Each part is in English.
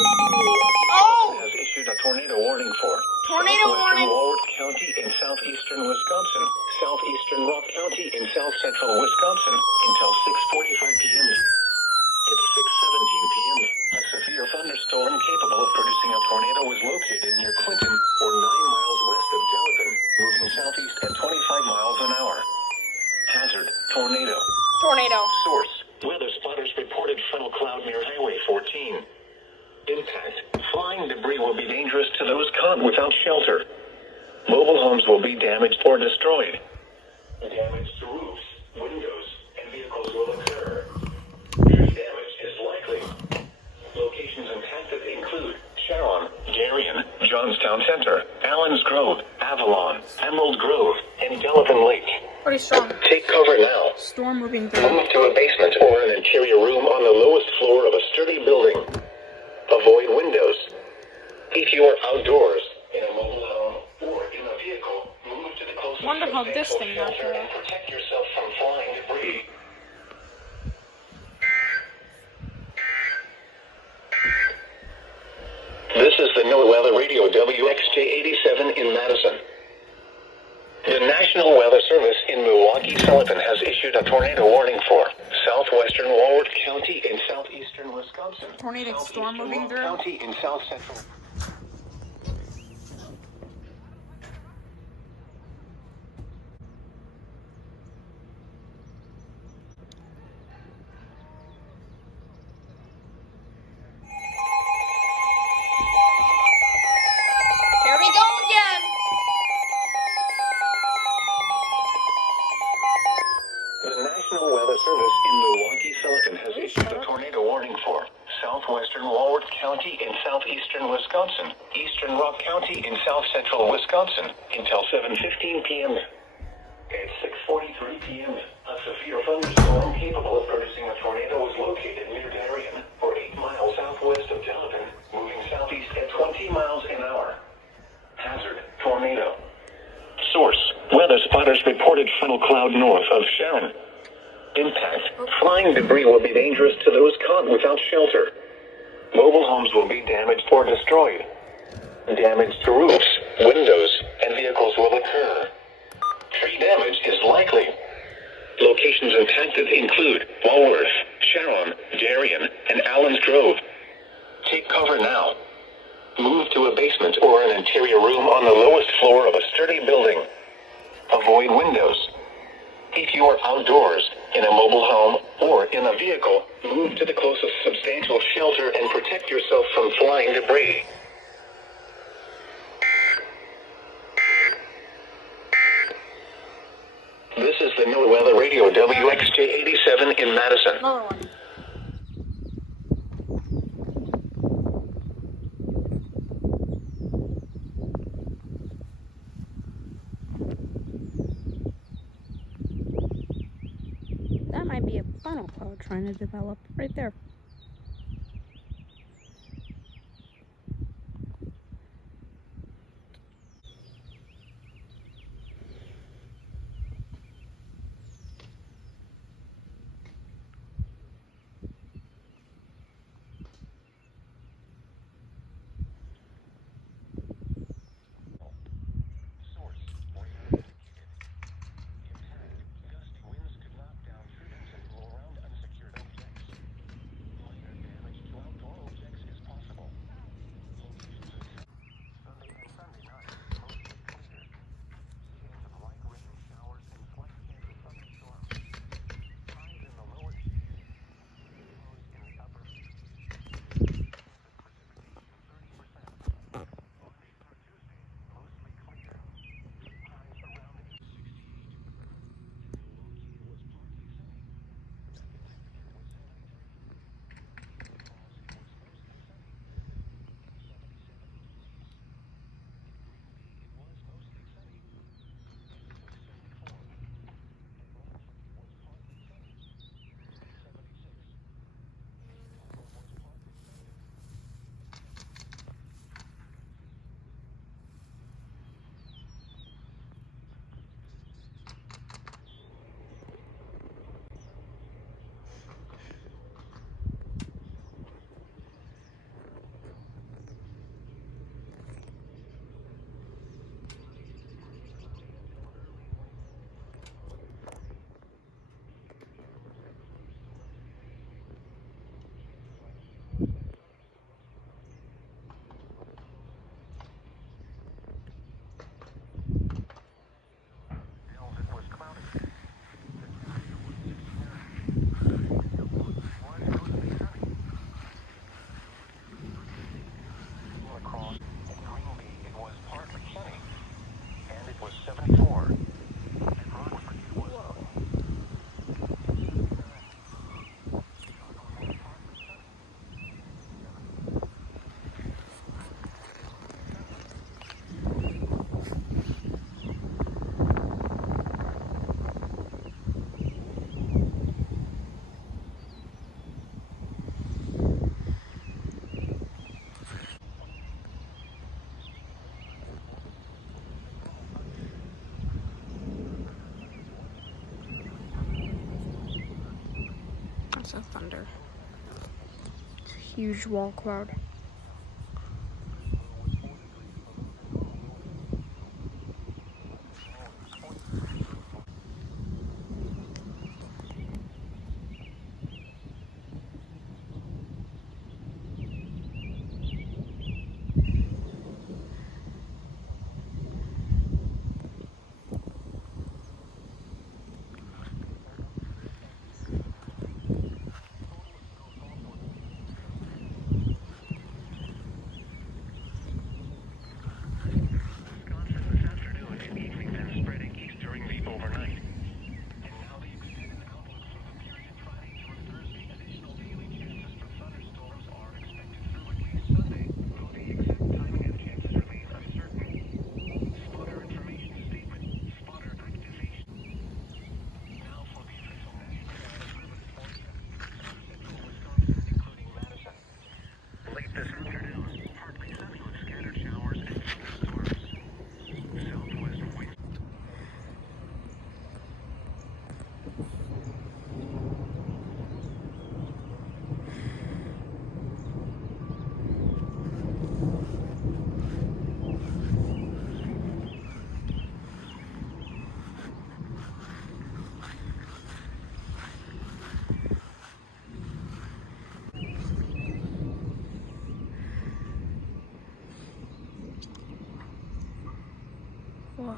Oh! Has issued a tornado warning for Tornado warning. Ward County in southeastern Wisconsin, southeastern Rock County in south central Wisconsin until 6:45 p.m. It's 6:17 p.m. A severe thunderstorm capable of producing a tornado was located near Clinton, or 9 miles west of Delavan, moving southeast at 25 miles an hour. Hazard: tornado. Tornado. Source: weather spotters reported funnel cloud near Highway 14. Impact: flying debris will be dangerous to those caught without shelter. Mobile homes will be damaged or destroyed. Damage to roofs, windows, and vehicles will occur. Tree damage is likely. Locations impacted include Sharon, Darien, Johnstown Center, Allen's Grove, Avalon, Emerald Grove, and Delavan Lake. Pretty strong. Take cover now. Storm moving through. Move to a basement or an interior room on the lowest floor of a sturdy building. Avoid windows. If you are outdoors, in a mobile home, or in a vehicle, move to the closest Wonder how this thing got shelter there. and protect yourself from flying debris. This is the NOAA Weather Radio WXJ87 in Madison. The National Weather Service in Milwaukee-Sullivan has issued a tornado warning for southwestern Ward County in southeastern Wisconsin. Tornadic storm moving through. County in south central. Here we go again. The National Weather Service in Milwaukee-Sullivan has issued a tornado warning for southwestern Ward County in southeastern Wisconsin, eastern Rock County in south central Wisconsin until 7:15 p.m. At 6:43 p.m., a severe thunderstorm capable of producing a tornado was located near Darien, or 8 miles southwest of Delavan, moving southeast at 20 miles an hour. Hazard: tornado. Source: weather spotters reported funnel cloud north of Sharon. Impact: flying debris will be dangerous to those caught without shelter. Mobile homes will be damaged or destroyed. Damage to roofs, windows, and vehicles will occur. Tree damage is likely. Locations impacted include Walworth, Sharon, Darien, and Allen's Grove. Take cover now. Move to a basement or an interior room on the lowest floor of a sturdy building. Avoid windows. If you are outdoors, in a mobile home, or in a vehicle, move to the closest substantial shelter and protect yourself from flying debris. This is the NOAA Weather Radio WXJ87 in Madison. Another one. That might be a funnel cloud trying to develop right there. So thunder. It's a huge wall cloud. Whoa.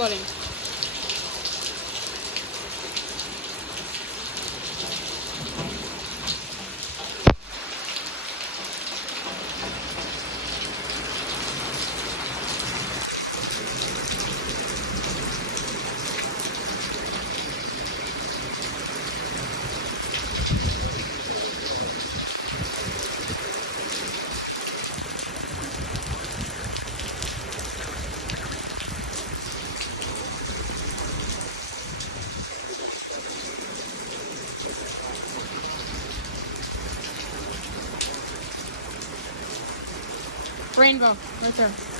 flooding. Rainbow, right there.